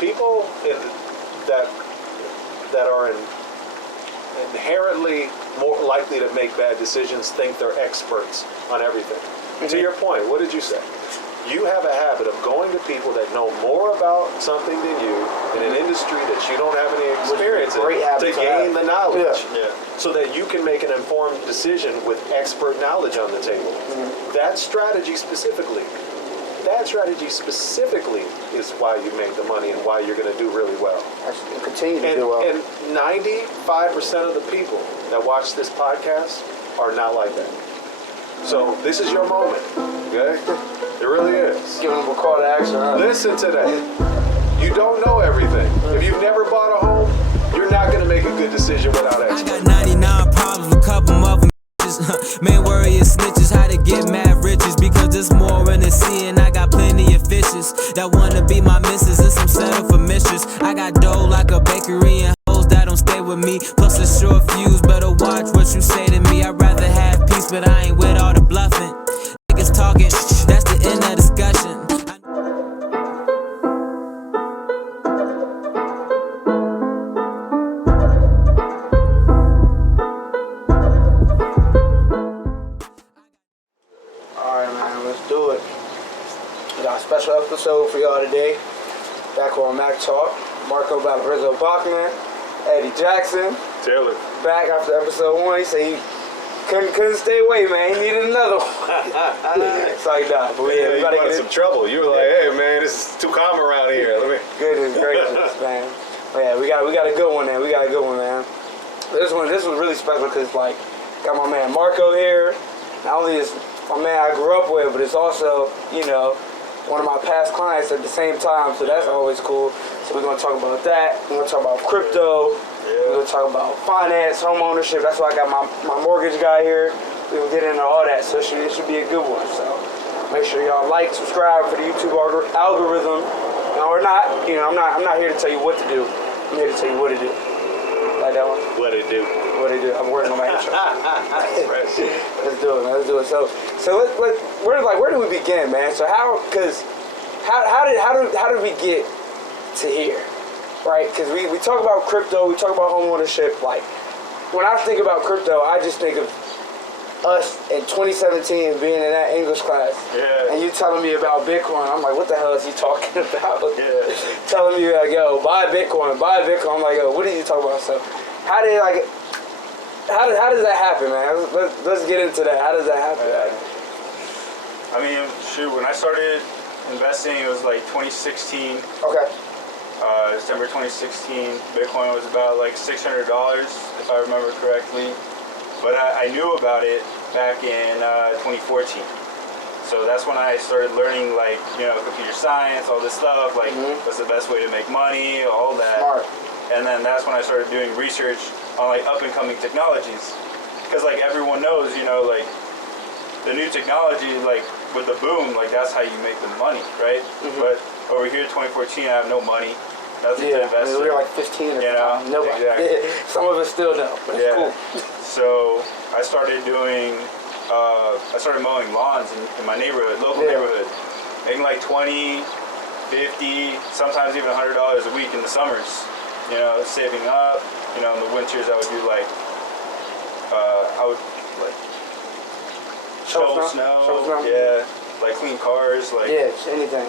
people that are inherently more likely to make bad decisions think they're experts on everything. Mm-hmm. To your point, what did you say? You have a habit of going to people that know more about something than you in an industry that you don't have any experience in to gain the knowledge, so that you can make an informed decision with expert knowledge on the table. Mm-hmm. That strategy specifically is why you make the money and why you're going to do really well. And continue to do well. And 95% of the people that watch this podcast are not like that. So this is your moment, okay? It really is. Give them a call to action. Huh? Listen to that. You don't know everything. If you've never bought a home, you're not going to make a good decision without experts. I got 99 problems, a couple of them. Man, worry is snitches, how to get mad riches. Because there's more in the sea, and I got plenty of fishes that wanna be my missus, and some settle for mistress. I got dough like a bakery and hoes that don't stay with me. Plus a short fuse, better watch what you say to me. I'd rather have peace, but I ain't with all the bluffing. Niggas talking, that's the end of discussion. Special episode for y'all today. Back on Mac Talk. Marco Balarezo Bachmann, Eddie Jackson. Taylor. Back after episode 1. He said he couldn't stay away, man. He needed another one. So he died. But yeah, you got some trouble. You were like, hey man, this is too calm around here. Goodness gracious, man. But yeah, we got a good one there. We got a good one, man. This was really special because like got my man Marco here. Not only is my man I grew up with, but it's also, you know, one of my past clients at the same time, so that's always cool. So we're gonna talk about that. We're gonna talk about crypto. We're gonna talk about finance, home ownership. That's why I got my mortgage guy here. We're gonna get into all that, so it should be a good one. So make sure y'all like, subscribe for the YouTube algorithm. Or not, you know, I'm not here to tell you what to do. I'm here to tell you what to do. Like that one? What it do. What it do. I'm working on my intro. Let's do it, man. Let's do it. So where do we begin, man? So how did we get to here, right? Because we talk about crypto, we talk about home ownership. Like when I think about crypto, I just think of us in 2017 being in that English class, and you telling me about Bitcoin. I'm like, what the hell is he talking about? Telling me like, yo, buy Bitcoin. I'm like, yo, what are you talking about? So how does that happen, man? Let's get into that. How does that happen? I mean, shoot, when I started investing, it was like 2016. Okay. December 2016, Bitcoin was about like $600, if I remember correctly. But I knew about it back in 2014. So that's when I started learning, like, you know, computer science, all this stuff, like what's the best way to make money, all that. Smart. And then that's when I started doing research on like up and coming technologies. Because like everyone knows, you know, like the new technology, like with the boom, like that's how you make the money, right? But over here in 2014, I have no money. Nothing to invest in. We were like 15 at the time. Nobody. Exactly. Some of us still don't, but it's cool. So I started doing, I started mowing lawns in my neighborhood, local neighborhood, making like $20, $50, sometimes even $100 a week in the summers. You know, saving up. You know, in the winters I would do like, I would like shovel snow. Yeah, like clean cars. Like anything.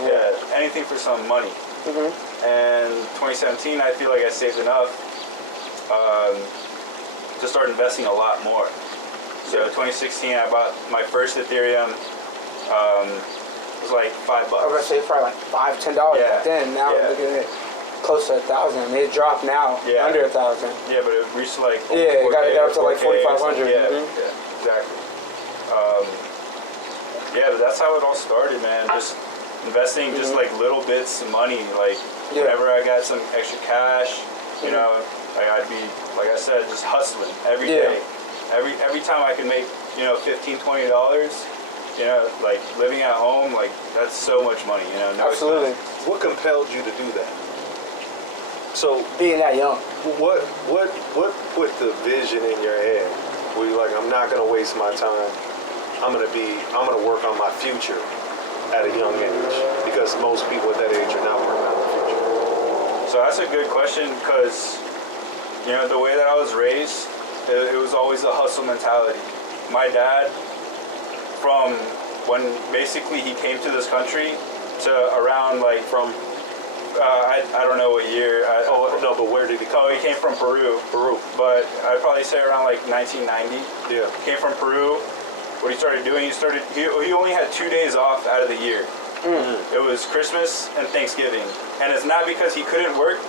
Anything for some money. And 2017, I feel like I saved enough to start investing a lot more. So 2016, I bought my first Ethereum. It was like $5. I was gonna say probably like $5, $10 back then. Now look at it, close to 1,000. I mean, it dropped now under 1,000. Yeah, but it reached like it got up to like 4,500. Yeah, exactly. But that's how it all started, man. Just investing just like little bits of money, like whenever I got some extra cash, you know, like I'd be, like I said, just hustling every day. Every time I can make, you know, $15, $20, you know, like living at home, like that's so much money, you know. Absolutely. What compelled you to do that? So being that young. What put the vision in your head? Where you're like, I'm not gonna waste my time. I'm gonna work on my future at a young age, because most people at that age are not working on the future. So that's a good question because, you know, the way that I was raised, it was always a hustle mentality. My dad, from when basically he came to this country to around like from, I don't know what year. No, but where did he come? Oh, he came from Peru. But I'd probably say around like 1990. Yeah. Came from Peru. What he started doing, he only had 2 days off out of the year. It was Christmas and Thanksgiving. And it's not because he couldn't work.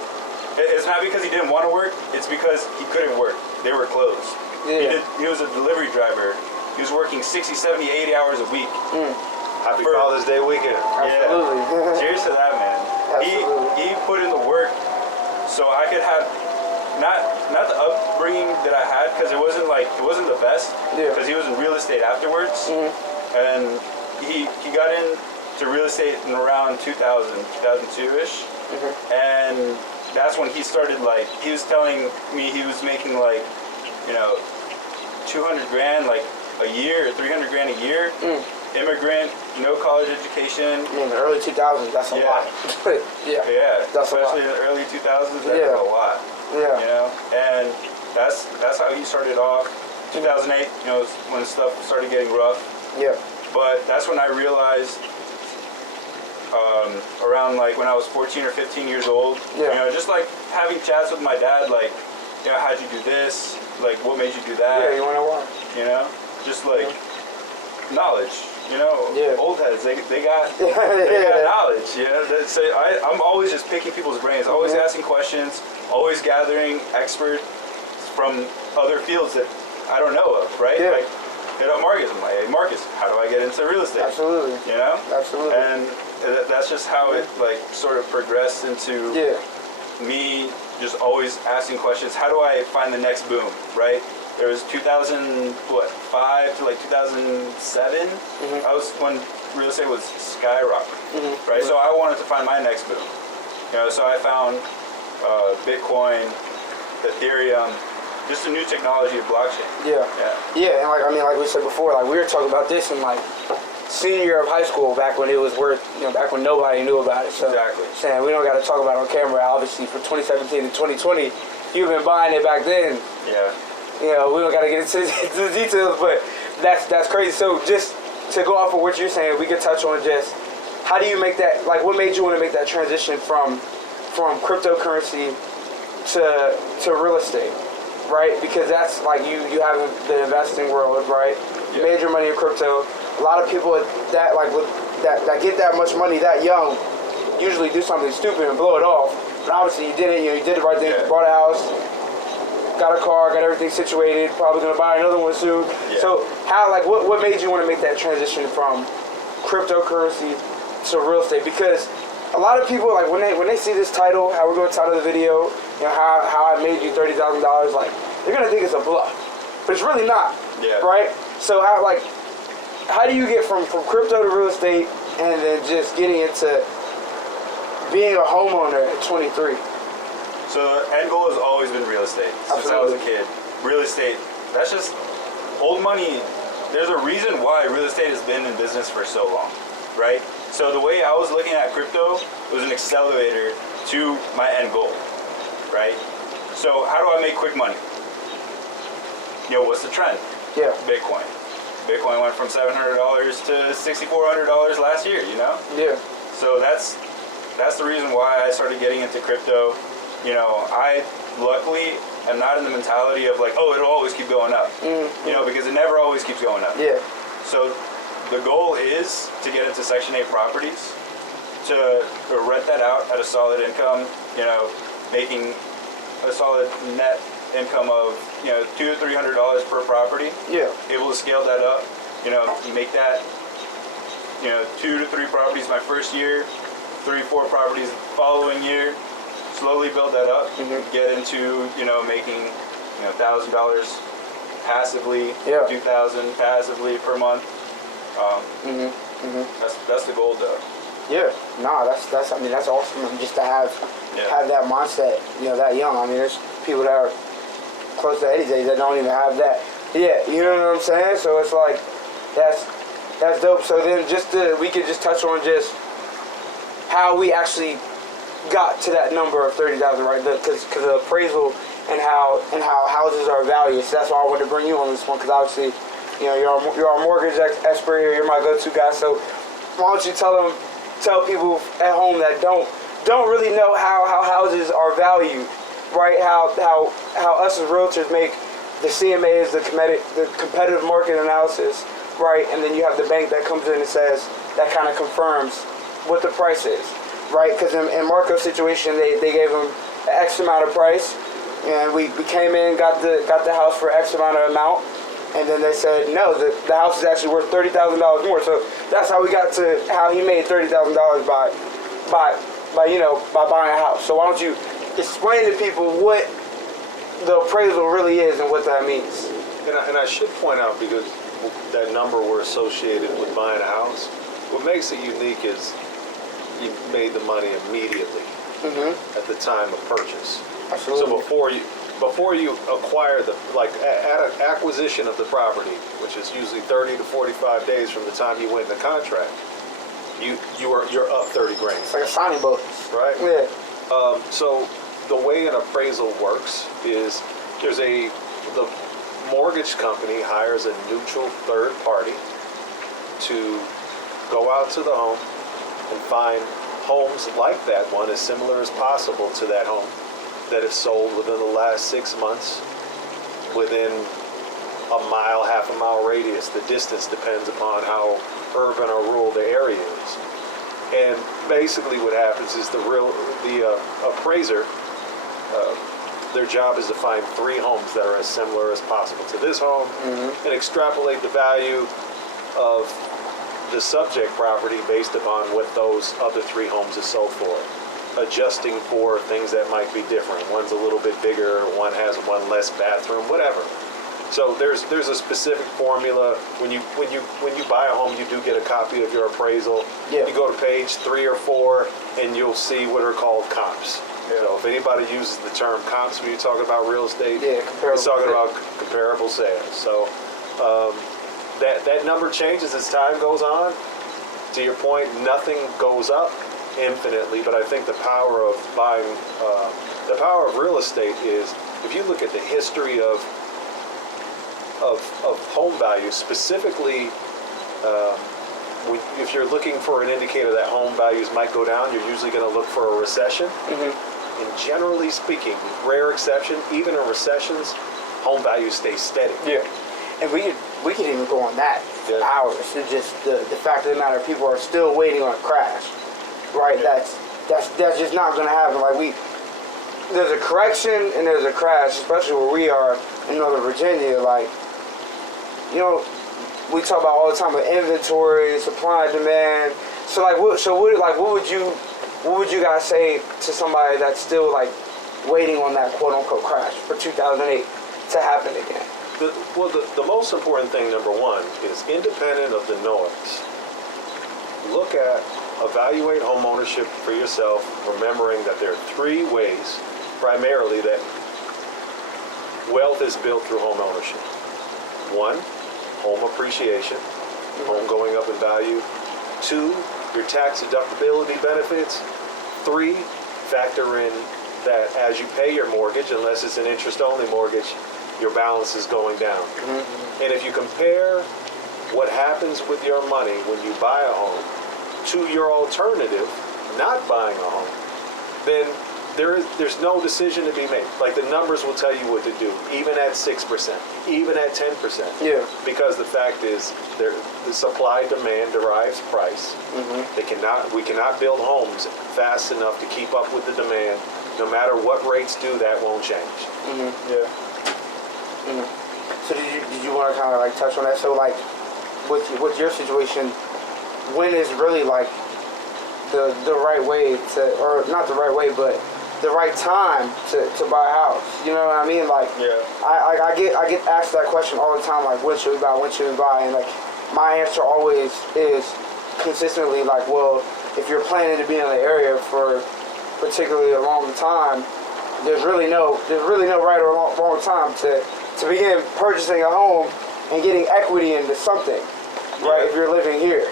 It's not because he didn't want to work. It's because he couldn't work. They were closed. Yeah. He was a delivery driver. He was working 60, 70, 80 hours a week. Happy Father's Day weekend. Absolutely. Yeah. Cheers to that, man. Absolutely. He put in the work so I could have not the upbringing that I had, because it wasn't the best. Yeah. Because he was in real estate afterwards. And he got into real estate in around 2002-ish. And that's when he started, like, he was telling me he was making like, you know, 200 grand like a year, or 300 grand a year. Immigrant, no college education. In the early 2000s, that's a lot. Yeah. Yeah, That's especially a lot. in the early 2000s, that's Yeah. a lot. Yeah. You know, and that's how he started off. 2008, you know, when stuff started getting rough. Yeah. But that's when I realized, around like when I was 14 or 15 years old, Yeah. you know, just like having chats with my dad, like, you know, how'd you do this? Like, what made you do that? Yeah, you want to why? You know, just like knowledge. You know, Yeah. old heads, they got Yeah. knowledge. You know, I'm always just picking people's brains, always asking questions, always gathering experts from other fields that I don't know of, right? Yeah. Like, hit up Marcus. I'm like, hey, Marcus, how do I get into real estate? Absolutely. You know? Absolutely. And that's just how it like sort of progressed into Yeah. me just always asking questions. How do I find the next boom, right? There was 2005 to like 2007. I was when real estate was skyrocketing, right? So I wanted to find my next boom. You know, so I found Bitcoin, Ethereum, just a new technology of blockchain. Yeah. Yeah. Yeah, and like, I mean, like we said before, like we were talking about this in like senior year of high school, back when it was worth, you know, back when nobody knew about it. So Exactly. saying we don't got to talk about it on camera. Obviously, from 2017 to 2020, you've been buying it back then. Yeah. You know, we don't got to get into the details, but that's crazy. So just to go off of what you're saying, we could touch on just how do you make that, like what made you want to make that transition from cryptocurrency to real estate, right? Because that's like you have the investing world, right? You made your money in crypto. A lot of people that get that much money that young usually do something stupid and blow it off. But obviously you didn't. You know, you did the right thing. Yeah. You bought a house, got a car, got everything situated. Probably gonna buy another one soon. Yeah. So how, like, what made you want to make that transition from cryptocurrency to real estate? Because a lot of people, like, when they see this title, how we're going to title the video, you know, how I made you $30,000, like, they're gonna think it's a bluff, but it's really not. Yeah. Right. So how do you get from crypto to real estate and then just getting into being a homeowner at 23? So the end goal has always been real estate since I was a kid. Real estate, that's just old money. There's a reason why real estate has been in business for so long, right? So the way I was looking at crypto was an accelerator to my end goal, right? So how do I make quick money? You know, what's the trend? Yeah. Bitcoin. Bitcoin went from $700 to $6,400 last year, you know? Yeah. So that's the reason why I started getting into crypto. You know, I luckily am not in the mentality of like, oh, it'll always keep going up. You know, because it never always keeps going up. Yeah. So the goal is to get into Section 8 properties, to rent that out at a solid income, you know, making a solid net income of, you know, $200 to $300 per property. Yeah. Able to scale that up. You know, you make that, you know, 2 to 3 properties my first year, 3, 4 properties the following year. Slowly build that up. Get into, you know, making, you know, $1,000 passively, Yeah. $2,000 passively per month. That's the goal, though. Yeah, nah, that's I mean, that's awesome just to have Yeah. that mindset, you know, that young. I mean, there's people that are close to 80 days that don't even have that. Yeah, you know what I'm saying? So it's like that's dope. So then we could just touch on just how we actually got to that number of 30,000, right? Because the appraisal and how houses are valued. So that's why I wanted to bring you on this one, because obviously, you know, you're our mortgage expert here. You're my go-to guy. So why don't you tell people at home that don't really know how houses are valued, right? How us as realtors make the CMA is the competitive market analysis, right? And then you have the bank that comes in and says that kind of confirms what the price is, right? Because in Marco's situation, they gave him an X amount of price, and we came in, got the house for X amount of amount, and then they said no, the house is actually worth $30,000 more. So that's how we got to how he made $30,000 by buying a house. So why don't you explain to people what the appraisal really is and what that means? And I should point out, because that number were associated with buying a house, what makes it unique is you made the money immediately at the time of purchase. Absolutely. So before you acquire at acquisition of the property, which is usually 30 to 45 days from the time you win the contract, you're up 30 grand. It's like a signing bonus, right? Yeah. So the way an appraisal works is the mortgage company hires a neutral third party to go out to the home and find homes like that one, as similar as possible to that home, that have sold within the last 6 months, within a mile, half a mile radius. The distance depends upon how urban or rural the area is. And basically what happens is the appraiser, their job is to find 3 homes that are as similar as possible to this home and extrapolate the value of the subject property based upon what those other 3 homes is sold for, adjusting for things that might be different. One's a little bit bigger, one has one less bathroom, whatever. So there's a specific formula. When you buy a home, you do get a copy of your appraisal. Yeah. You go to page 3 or 4, and you'll see what are called comps. Yeah. So if anybody uses the term comps when you're talking about real estate, it's talking about comparable sales. So that number changes as time goes on. To your point, nothing goes up infinitely, but I think the power of buying, the power of real estate is, if you look at the history of home values, specifically, if you're looking for an indicator that home values might go down, you're usually going to look for a recession. And generally speaking, with rare exception, even in recessions, home values stay steady. Yeah. And we could even go on that for hours. It's just the fact of the matter, people are still waiting on a crash, right? Yeah. That's just not going to happen. Like there's a correction and there's a crash, especially where we are in Northern Virginia. Like, you know, we talk about all the time with inventory, supply and demand. So what would you guys say to somebody that's still like waiting on that quote unquote crash for 2008 to happen again? The most important thing, number one, is independent of the noise. Evaluate home ownership for yourself, remembering that there are 3 ways, primarily, that wealth is built through home ownership. 1, home appreciation, home going up in value. 2, your tax deductibility benefits. 3, factor in that as you pay your mortgage, unless it's an interest-only mortgage, your balance is going down. And if you compare what happens with your money when you buy a home to your alternative, not buying a home, then there's no decision to be made. Like, the numbers will tell you what to do, even at 6%, even at 10%. Yeah. Because the fact is, the supply-demand derives price. We cannot build homes fast enough to keep up with the demand. No matter what rates do, that won't change. Yeah. So did you want to kind of like touch on that? So like, with your situation, when is really like the right way to, or not the right way, but the right time to buy a house? You know what I mean? Like, I get asked that question all the time. Like, when should we buy? When should we buy? And like, my answer always is consistently like, well, if you're planning to be in the area for particularly a long time, there's really no right or wrong time to begin purchasing a home and getting equity into something, right? If you're living here.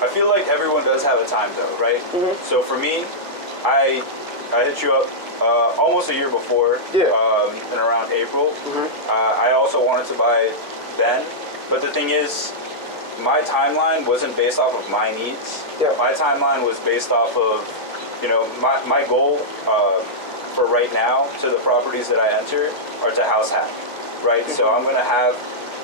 I feel like everyone does have a time though, right? So for me, I hit you up almost a year before. Yeah. In around April. I also wanted to buy then, but the thing is, my timeline wasn't based off of my needs. Yeah. My timeline was based off of, my goal for right now to the properties that I enter are to house hack, right? So I'm gonna have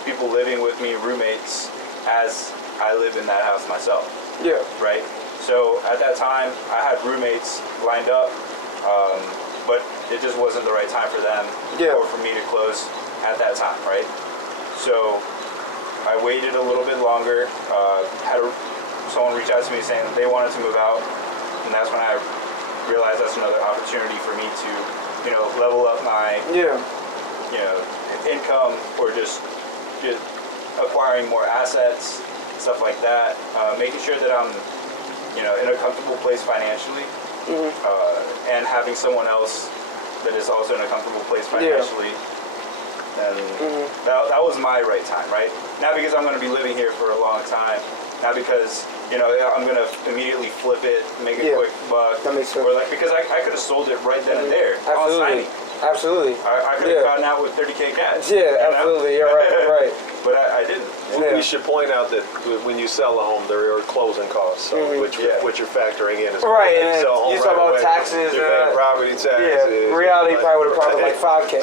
people living with me, roommates, as I live in that house myself. Yeah. Right? So at that time, I had roommates lined up, but it just wasn't the right time for them or for me to close at that time, right? So I waited a little bit longer, had someone reach out to me saying that they wanted to move out, and that's when I realized that's another opportunity for me to, level up my, income, or just acquiring more assets, stuff like that, making sure that I'm, in a comfortable place financially, and having someone else that is also in a comfortable place financially. And that was my right time, right? Not because I'm going to be living here for a long time, not because, I'm going to immediately flip it, make a quick buck. That makes sense. Or because I could have sold it right then and there. Absolutely. Absolutely. I could have gotten out with 30K cash. Yeah, absolutely. You're right. But I didn't. We should point out that when you sell a home, there are closing costs, so which you're factoring in. As well. Right, and you talk about taxes. You're paying property taxes. Yeah, reality probably would have cost like 5K.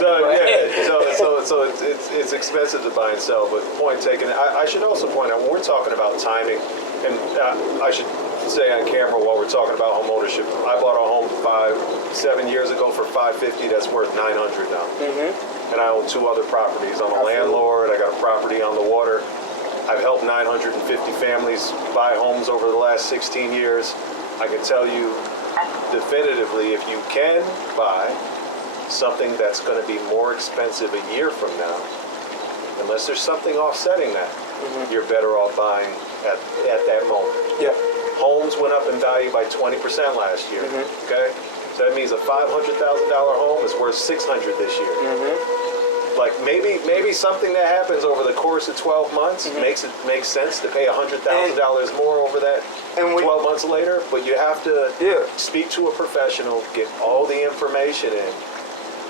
So it's expensive to buy and sell, but point taken. I should also point out, when we're talking about timing, and I should say on camera while we're talking about home ownership, I bought a home 7 years ago for $550. That's worth $900 now. And I own 2 other properties. I'm a landlord. I got a property on the water. I've helped 950 families buy homes over the last 16 years. I can tell you definitively, if you can buy something that's going to be more expensive a year from now, unless there's something offsetting that, you're better off buying at that moment. Yeah. Homes went up in value by 20% last year. Okay, so that means a $500,000 home is worth $600,000 this year. Like maybe something that happens over the course of 12 months makes sense to pay $100,000 more over that 12 months later. But you have to speak to a professional, get all the information in,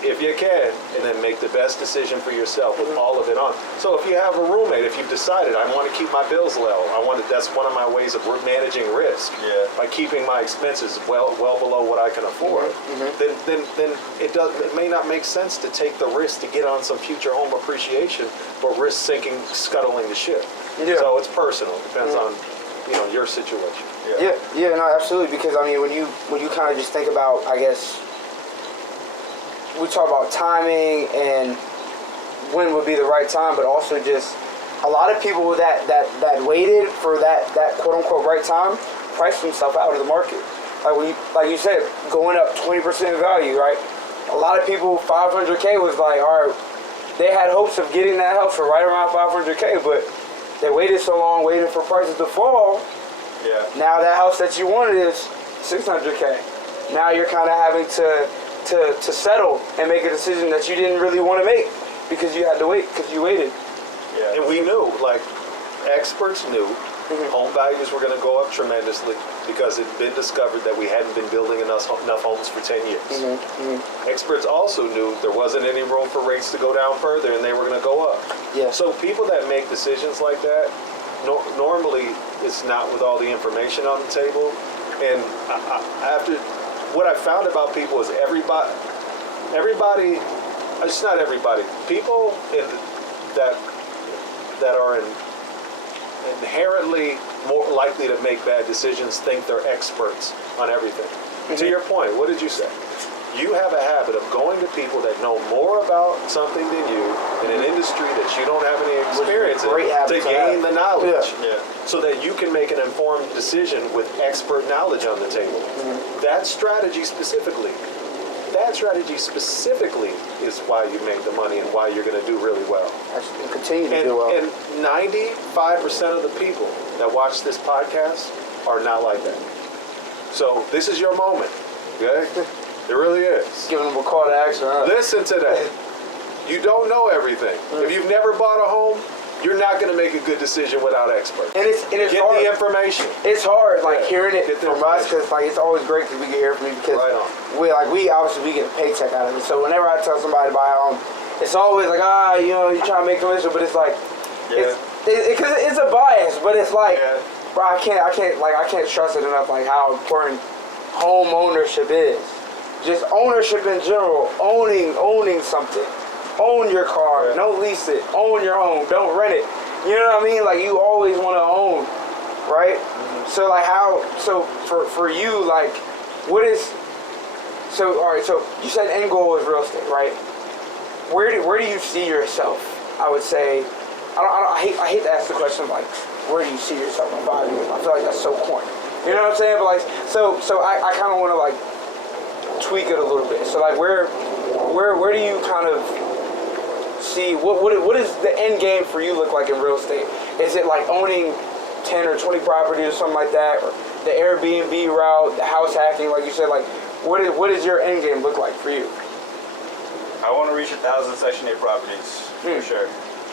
if you can, and then make the best decision for yourself with all of it on. So if you have a roommate, if you've decided I want to keep my bills low, that's one of my ways of managing risk. By keeping my expenses well below what I can afford. Then it may not make sense to take the risk to get on some future home appreciation, but risk scuttling the ship. So it's personal. It depends on your situation. No, absolutely. Because I mean, when you kind of just think about, I guess, we talk about timing and when would be the right time, but also just a lot of people that waited for that quote unquote right time priced themselves out of the market. Like you said, going up 20% in value, right? A lot of people, 500K was like, all right, they had hopes of getting that house for right around 500K, but they waited so long, waiting for prices to fall. Now that house that you wanted is 600K. Now you're kind of having to settle and make a decision that you didn't really want to make because you had to wait, because you waited. And we knew, like experts knew, home values were going to go up tremendously because it had been discovered that we hadn't been building enough homes for 10 years. Experts also knew there wasn't any room for rates to go down further and they were going to go up. So people that make decisions like that, normally it's not with all the information on the table. And what I found about people is everybody, it's not everybody, people that are inherently more likely to make bad decisions think they're experts on everything. To your point, what did you say? You have a habit of going to people that know more about something than you in an industry that you don't have any experience in to gain the knowledge so that you can make an informed decision with expert knowledge on the table. That strategy specifically is why you make the money and why you're going to do really well. And continue to do well. And 95% of the people that watch this podcast are not like that. So this is your moment, okay? It really is. Giving them a call to action. Listen to that. You don't know everything. If you've never bought a home, You're not going to make a good decision without experts. And it's Get hard. the information. It's hard, like Yeah. hearing it Get the from us, information. because like it's always great because we can hear from you because Right on. we obviously we get a paycheck out of it. So whenever I tell somebody to buy a home, it's always like you're trying to make commission, but it's like it's a bias, but it's like bro, I can't stress it enough like how important home ownership is. Just ownership in general, owning something. Own your car, Right. don't lease it. Own your home, don't rent it. You know what I mean? Like you always want to own, right? Mm-hmm. So like so for you, like what is, so all right, so you said end goal is real estate, right? Where do you see yourself? I would say, I hate to ask the question like, where do you see yourself in 5 years? I feel like that's so corny. You know what I'm saying? But like, so I kind of want to like tweak it a little bit. So like, where do you kind of see what is the end game for you look like in real estate? Is it like owning 10 or 20 properties or something like that, or the Airbnb route, the house hacking, like you said? Like, what does your end game look like for you? I want to reach 1,000 Section 8 properties, for sure.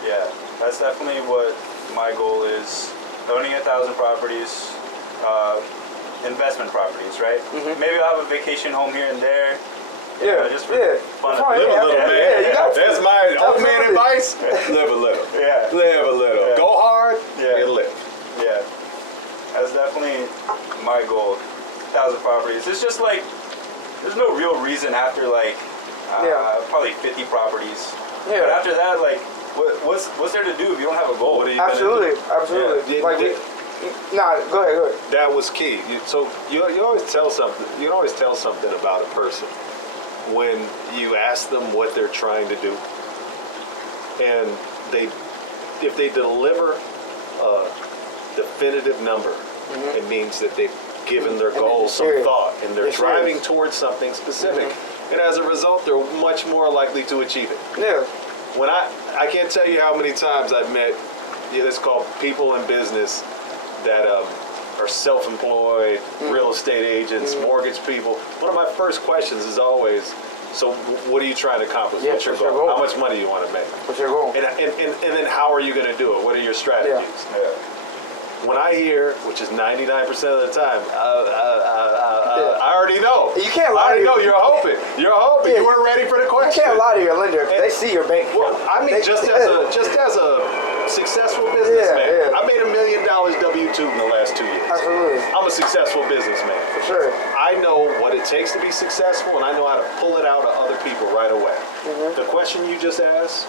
Yeah, that's definitely what my goal is. Owning 1,000 properties, investment properties, right? Maybe I'll have a vacation home here and there. Just for fun. Live a little, man. you got to. That's my old man Absolutely. advice. Live a little. Yeah. Live a little. Yeah. Go hard and live. Yeah, that's definitely my goal. 1,000 properties. It's just like there's no real reason after like probably 50 properties. Yeah. But after that, like, what's there to do if you don't have a goal? What are you gonna do? Absolutely. Yeah. Like, go ahead. That was key. You always tell something. You can always tell something about a person when you ask them what they're trying to do, and if they deliver a definitive number, it means that they've given their goals some thought and they're driving towards something specific, and as a result, they're much more likely to achieve it. Yeah. When I can't tell you how many times I've met, it's called people in business that are self-employed, real estate agents, mortgage people. One of my first questions is always, so what are you trying to accomplish? Yeah, What's your goal? How much money do you want to make? What's your goal? And then how are you going to do it? What are your strategies? Yeah. When I hear, which is 99% of the time, I already know. You can't lie. I already know. You're hoping. Yeah. You weren't ready for the question. You can't lie to your lender if they see your bank. Well, I mean, just as a successful businessman, Yeah. I made $1 million W-2 in the last 2 years. Absolutely. I'm a successful businessman. For sure. I know what it takes to be successful, and I know how to pull it out of other people right away. The question you just asked,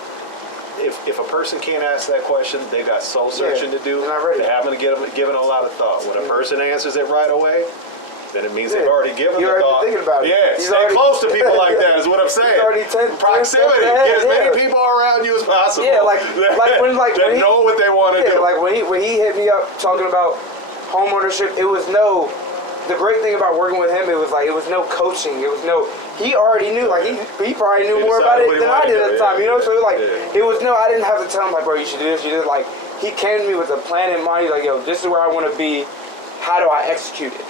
if a person can't ask that question, they got soul searching to do. They're not ready. They haven't given a lot of thought. When a person answers it right away, then it means they've already given You're the already thought. thinking about it. Yeah, He's stay already- close to people like that is what I'm saying. already 10 Proximity. steps ahead, Get as many yeah. people around you as possible. Yeah, like when that he, know what they want to yeah, do. like when he hit me up talking about home ownership, it was no. The great thing about working with him, it was no coaching. It was no. He already knew. Like he probably knew He more decided about what it he than I wanted did to at do, the time. You know, so it was like yeah. it was no. I didn't have to tell him like, bro, you should do this. You did like he came to me with a plan in mind. He's like, yo, this is where I want to be. How do I execute it?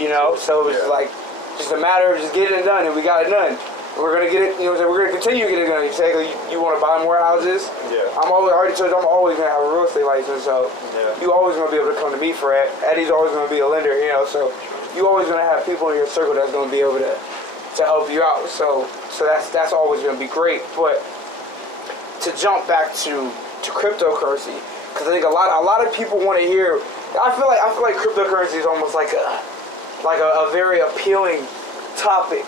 You know. So it was like just a matter of just getting it done, and we got it done. We're gonna get it. You know, we're gonna continue to get it done. You say you want to buy more houses. Yeah. I already told you I'm always gonna have a real estate license, so you always gonna be able to come to me for it. Eddie's always gonna be a lender, you know. So you always gonna have people in your circle that's gonna be able to help you out. So that's always gonna be great. But to jump back to cryptocurrency, because I think a lot of people want to hear. I feel like cryptocurrency is almost like a very appealing topic.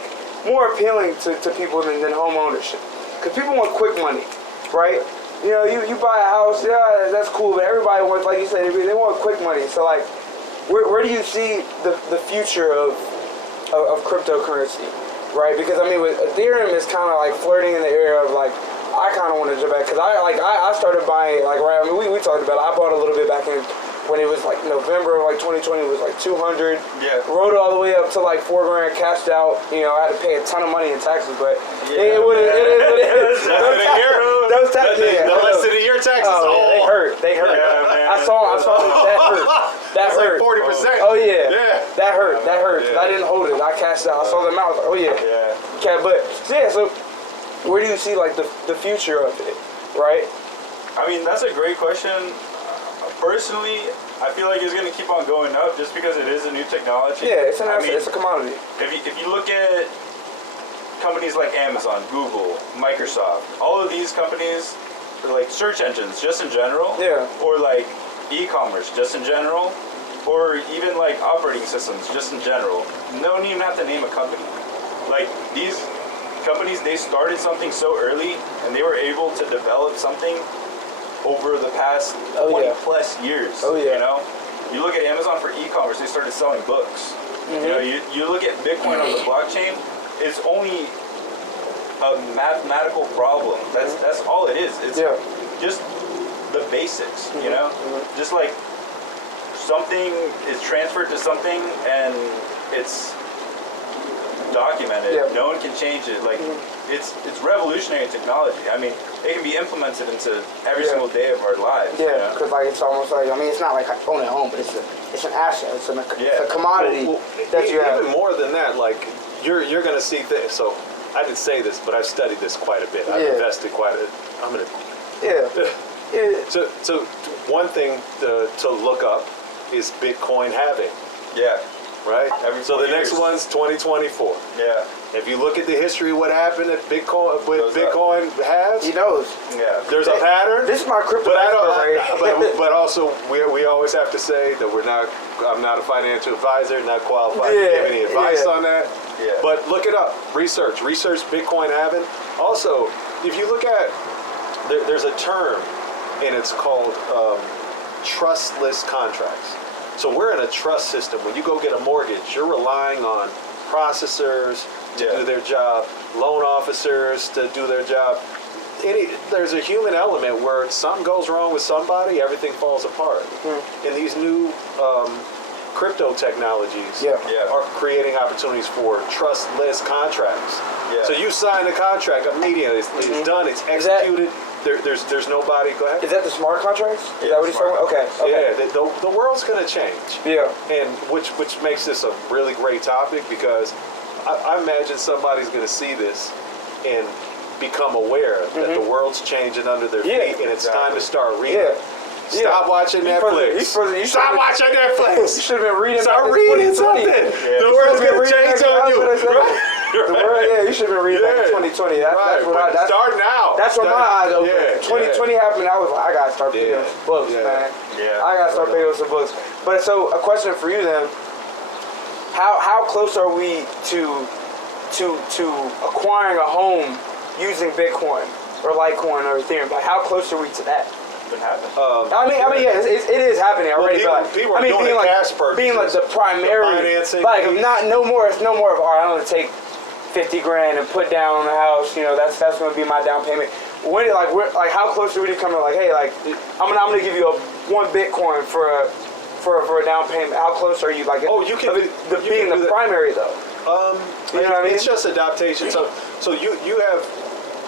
More appealing to people than home ownership. Because people want quick money, right? You know, you buy a house, yeah, that's cool, but everybody wants, like you said, they want quick money. So like, where do you see the future of cryptocurrency, right? Because I mean, with Ethereum is kind of like flirting in the area of like, I kind of want to jump back, because I started buying, like, right, I mean, we talked about it, I bought a little bit back in, when it was like November of like 2020, it was like 200. Yeah. Rode all the way up to like $4 grand, cashed out. You know, I had to pay a ton of money in taxes, but it is what it is. Those taxes, The less than a year taxes. they hurt. They hurt. Yeah, man. I saw that hurt. That It's hurt. like 40%. Oh yeah. Yeah. That hurt. That hurt. Yeah. I didn't hold it. I cashed out. I saw the amount. I was like, oh yeah. Yeah. Okay, but so where do you see like the future of it, right? I mean, that's a great question. Personally, I feel like it's going to keep on going up just because it is a new technology. Yeah, it's it's a commodity. If you look at companies like Amazon, Google, Microsoft, all of these companies are like search engines just in general. Yeah. Or like e-commerce just in general. Or even like operating systems just in general. You don't even have to name a company. Like these companies, they started something so early and they were able to develop something over the past 20 plus years. Oh yeah. You know? You look at Amazon for e-commerce, they started selling books. Mm-hmm. You know, you look at Bitcoin on the blockchain, it's only a mathematical problem. That's all it is. It's just the basics, you know? Just like something is transferred to something and it's documented. No one can change it. Like it's revolutionary technology. I mean, it can be implemented into every single day of our lives. Yeah, because like it's almost like, I mean, it's not like owning a home, but it's an asset. It's a commodity that you have. Even more than that, like you're going to see this. So I didn't say this, but I've studied this quite a bit. I've invested quite a. I'm gonna. Yeah. So one thing to look up is Bitcoin halving. Yeah. Right? So the next one's 2024. Yeah. If you look at the history of what happened at Bitcoin halves, He knows. Yeah. There's a pattern. This is my crypto But right also we always have to say that I'm not a financial advisor, not qualified to give any advice on that. Yeah. But look it up. Research Bitcoin halving. Also, if you look at there's a term and it's called trustless contracts. So we're in a trust system. When you go get a mortgage, you're relying on processors to do their job, loan officers to do their job. There's a human element where something goes wrong with somebody, everything falls apart. And these new crypto technologies are creating opportunities for trustless contracts. So you sign the contract immediately. It's done. It's executed. There's nobody. Go ahead. Is that the smart contracts? Is that what he's talking about? Okay. Yeah, the world's going to change. Yeah. And which makes this a really great topic because I imagine somebody's going to see this and become aware that the world's changing under their feet and it's time to start reading. Stop watching Netflix. Stop watching Netflix. You should have been reading. Start reading something. The world's going to change on you. You should have been reading back in 2020. Start now. That's when my eyes opened. 2020 happened. I was like, I gotta start picking up some books, man. I gotta start picking up some books. But so, a question for you then: How close are we to acquiring a home using Bitcoin or Litecoin or Ethereum? Like, how close are we to that? I mean, yeah, it is happening already. People are doing cash purchases, being like the primary financing, like no more of. All right, I'm gonna take $50,000 and put down on the house. You know, that's gonna be my down payment. When how close are we to coming? Like, hey, like I'm gonna give you one Bitcoin for a down payment. How close are you? Like, you can being the primary though. You know what I mean? It's just adaptation. So you have.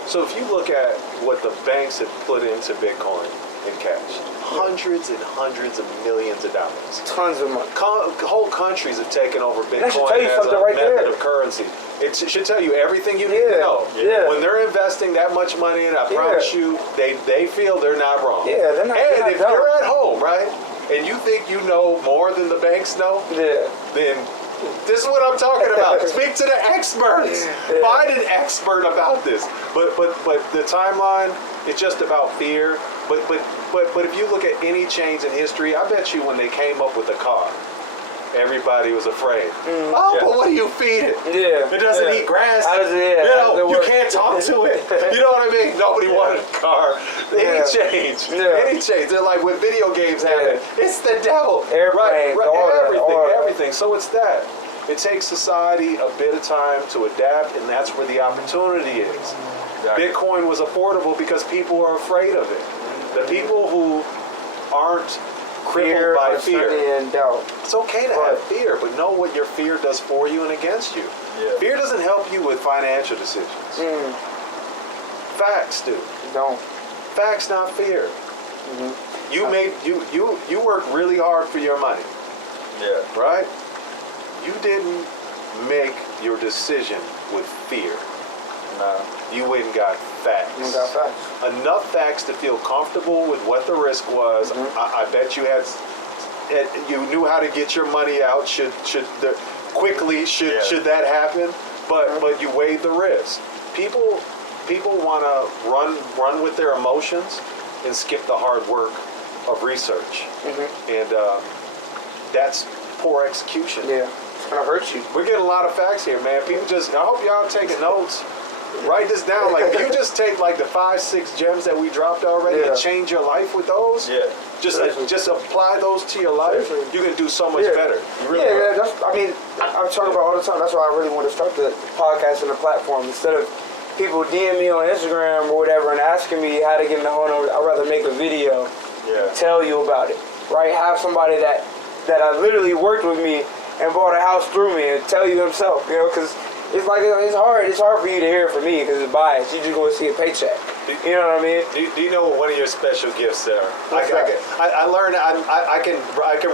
So if you look at what the banks have put into Bitcoin in cash, hundreds and hundreds of millions of dollars. Tons of money. Whole countries have taken over Bitcoin as a method of currency. It should tell you everything you need to know. When they're investing that much money in, I promise you, they feel they're not wrong. Yeah, they're not. And if you're at home, right, and you think you know more than the banks know, then this is what I'm talking about. Speak to the experts. Find an expert about this. But the timeline, it's just about fear. But if you look at any change in history, I bet you when they came up with the car, everybody was afraid. But what do you feed it? It doesn't eat grass. How does it? You can't talk to it. You know what I mean? Nobody wanted a car. Any change. Any change. They're like when video games happen. It's the devil. Airplanes, everything. So it's that. It takes society a bit of time to adapt, and that's where the opportunity is. Bitcoin was affordable because people are afraid of it. The people who aren't crippled by fear. It's okay to have fear, but know what your fear does for you and against you. Fear doesn't help you with financial decisions. Facts do. Facts, not fear. You work really hard for your money. Right? You didn't make your decision with fear. You went and got facts. You got facts. Enough facts to feel comfortable with what the risk was. I bet you had. You knew how to get your money out. Should that happen? But you weighed the risk. People want to run with their emotions and skip the hard work of research, and that's poor execution. Yeah, it's gonna hurt you. We're getting a lot of facts here, man. People just. I hope y'all taking notes. Write this down. Like if you just take like the 5-6 gems that we dropped already and change your life with those. Yeah. Just apply those to your life. You can do so much better. You really Yeah, that's. I mean, I'm talking about all the time. That's why I really want to start the podcast and the platform instead of people DM me on Instagram or whatever and asking me how to get in the home. I'd rather make a video, tell you about it, right? Have somebody that literally worked with me and bought a house through me and tell you himself, you know, because it's like it's hard for you to hear it from me because it's biased. You just go and see a paycheck. You know what I mean? Do you know what one of your special gifts are? I learned I can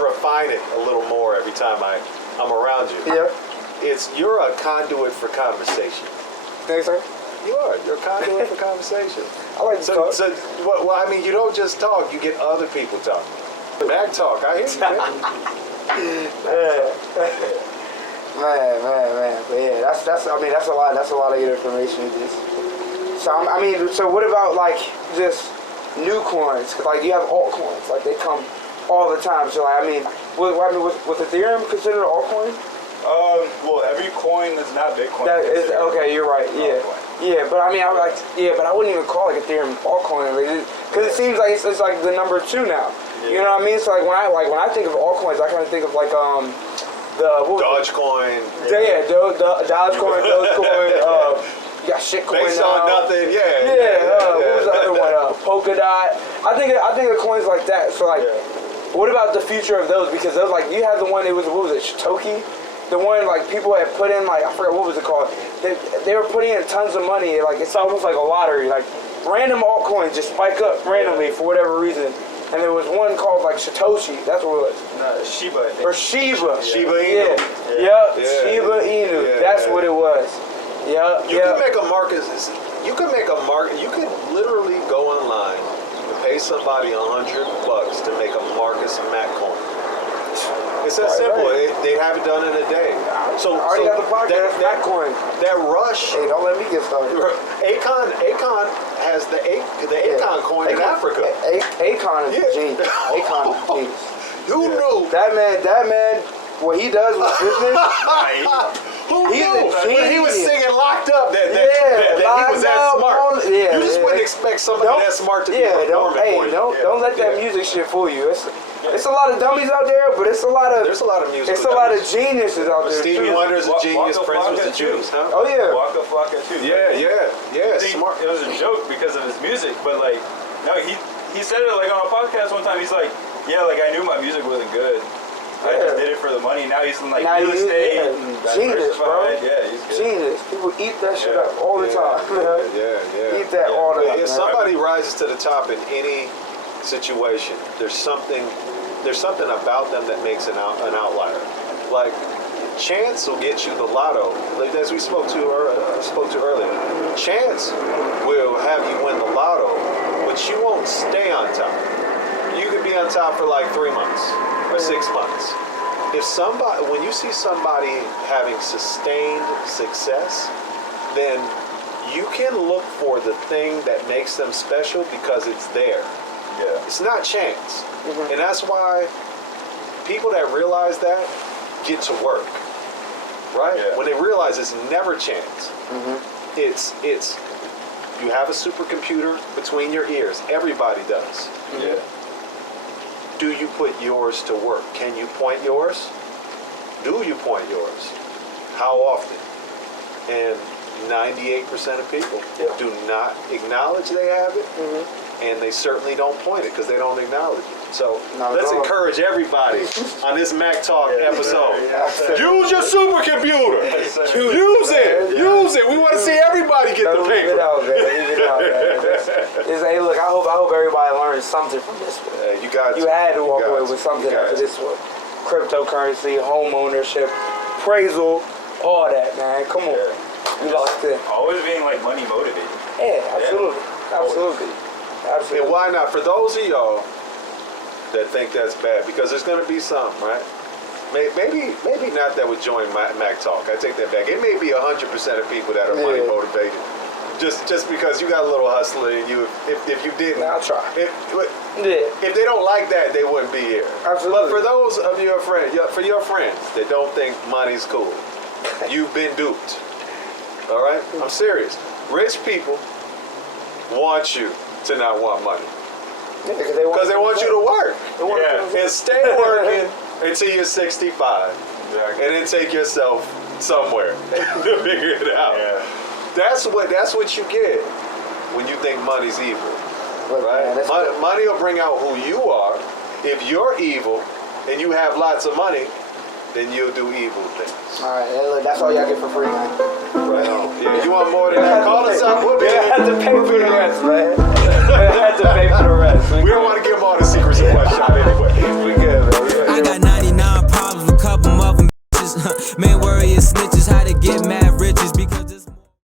refine it a little more every time I'm around you. Yeah. You're a conduit for conversation. Thanks, sir. You are. You're a conduit for conversation. I like to talk. Well, I mean, you don't just talk. You get other people talking. Mag talk. I hear you, man. Man. But yeah, that's a lot. That's a lot of information. So so what about like just new coins? Cause like you have altcoins, like they come all the time. So like, was Ethereum considered an altcoin? Well, every coin that's not Bitcoin. That is okay. You're right. Yeah. Yeah, but I wouldn't even call like Ethereum altcoin because it seems like it's like the number 2 now. Yeah. You know what I mean? So like when I think of altcoins, I kind of think of like Dogecoin. Dogecoin. Shitcoin. Based on nothing. What was the other one? Polka dot. I think of coins like that. So like, what about the future of those? Because those like you have the one. What was it? Shitoki. The one like people had put in like I forgot what was it called. They were putting in tons of money. Like it's almost like a lottery. Like random altcoins just spike up randomly for whatever reason. And there was one called like Satoshi. That's what it was. No, Shiba. I think. Or Shiba. Shiba Inu. Shiba Inu. That's what it was. You could make a market. You could literally go online and pay somebody $100 to make a Marcus Mack coin. It's that simple. Right. They have it done in a day. So I already got the podcast. Mack coin. That rush. Hey, don't let me get started. Akon has the Akon coin in Africa. Akon is genius. Akon is genius. Who knew? That man, what he does with business. Who knew? When he was singing Locked Up that he was that smart. You just wouldn't expect somebody that smart to be performing for you. Don't let that music shit fool you. It's a lot of dummies out there, but there's a lot of music. It's a lot of geniuses out there. Stevie Wonder's a genius. Prince was a genius, huh? Oh yeah. Waka Flocka too. Yeah. Smart. It was a joke because of his music, but like, no, he said it like on a podcast one time. He's like, like I knew my music wasn't good. I just did it for the money. Now he's in like real estate. Genius, bro. Yeah, he's good. Genius. People eat that shit up all the time. Yeah. Eat that all the time. If somebody rises to the top in any situation, there's something about them that makes an outlier. Like chance will get you the lotto, like as we spoke to earlier. Chance will have you win the lotto, but you won't stay on top. You could be on top for like 3 months or 6 months. When you see somebody having sustained success, then you can look for the thing that makes them special because it's there. Yeah. It's not chance. Mm-hmm. And that's why people that realize that get to work. Right? Yeah. When they realize it's never chance. Mm-hmm. It's you have a supercomputer between your ears. Everybody does. Mm-hmm. Yeah. Do you put yours to work? Can you point yours? Do you point yours? How often? And 98% of people do not acknowledge they have it. Mm-hmm. And they certainly don't point it because they don't acknowledge it. So let's encourage everybody on this Mac Talk episode. Use your supercomputer. Use it. We want to see everybody get the paper. Leave it out, man. Hey, look, I hope everybody learns something from this one. You had to walk away with something after this one. Cryptocurrency, home ownership, appraisal, all that, man. Come on. You lost it. Always being like money motivated. Yeah, absolutely. Absolutely. Absolutely. And why not? For those of y'all that think that's bad, because there's going to be some, right? Maybe not that would join Mac Talk. I take that back. It may be 100% of people that are money motivated. Just because you got a little hustler in you. If you didn't, I'll try. If they don't like that, they wouldn't be here. Absolutely. But for those of your friends, for your friends that don't think money's cool, you've been duped. All right? I'm serious. Rich people want you to not want money. Because they want you to work. Yeah. And stay working until you're 65. Exactly. And then take yourself somewhere to figure it out. Yeah. That's what you get when you think money's evil. Right? Man, Money will bring out who you are. If you're evil and you have lots of money, then you'll do evil things. all right, look, that's all y'all get for free, man. Right on. Yeah, you want more than that? Call us out. We'll be You here. have to pay for the rest, man. You have to pay for the rest. We don't want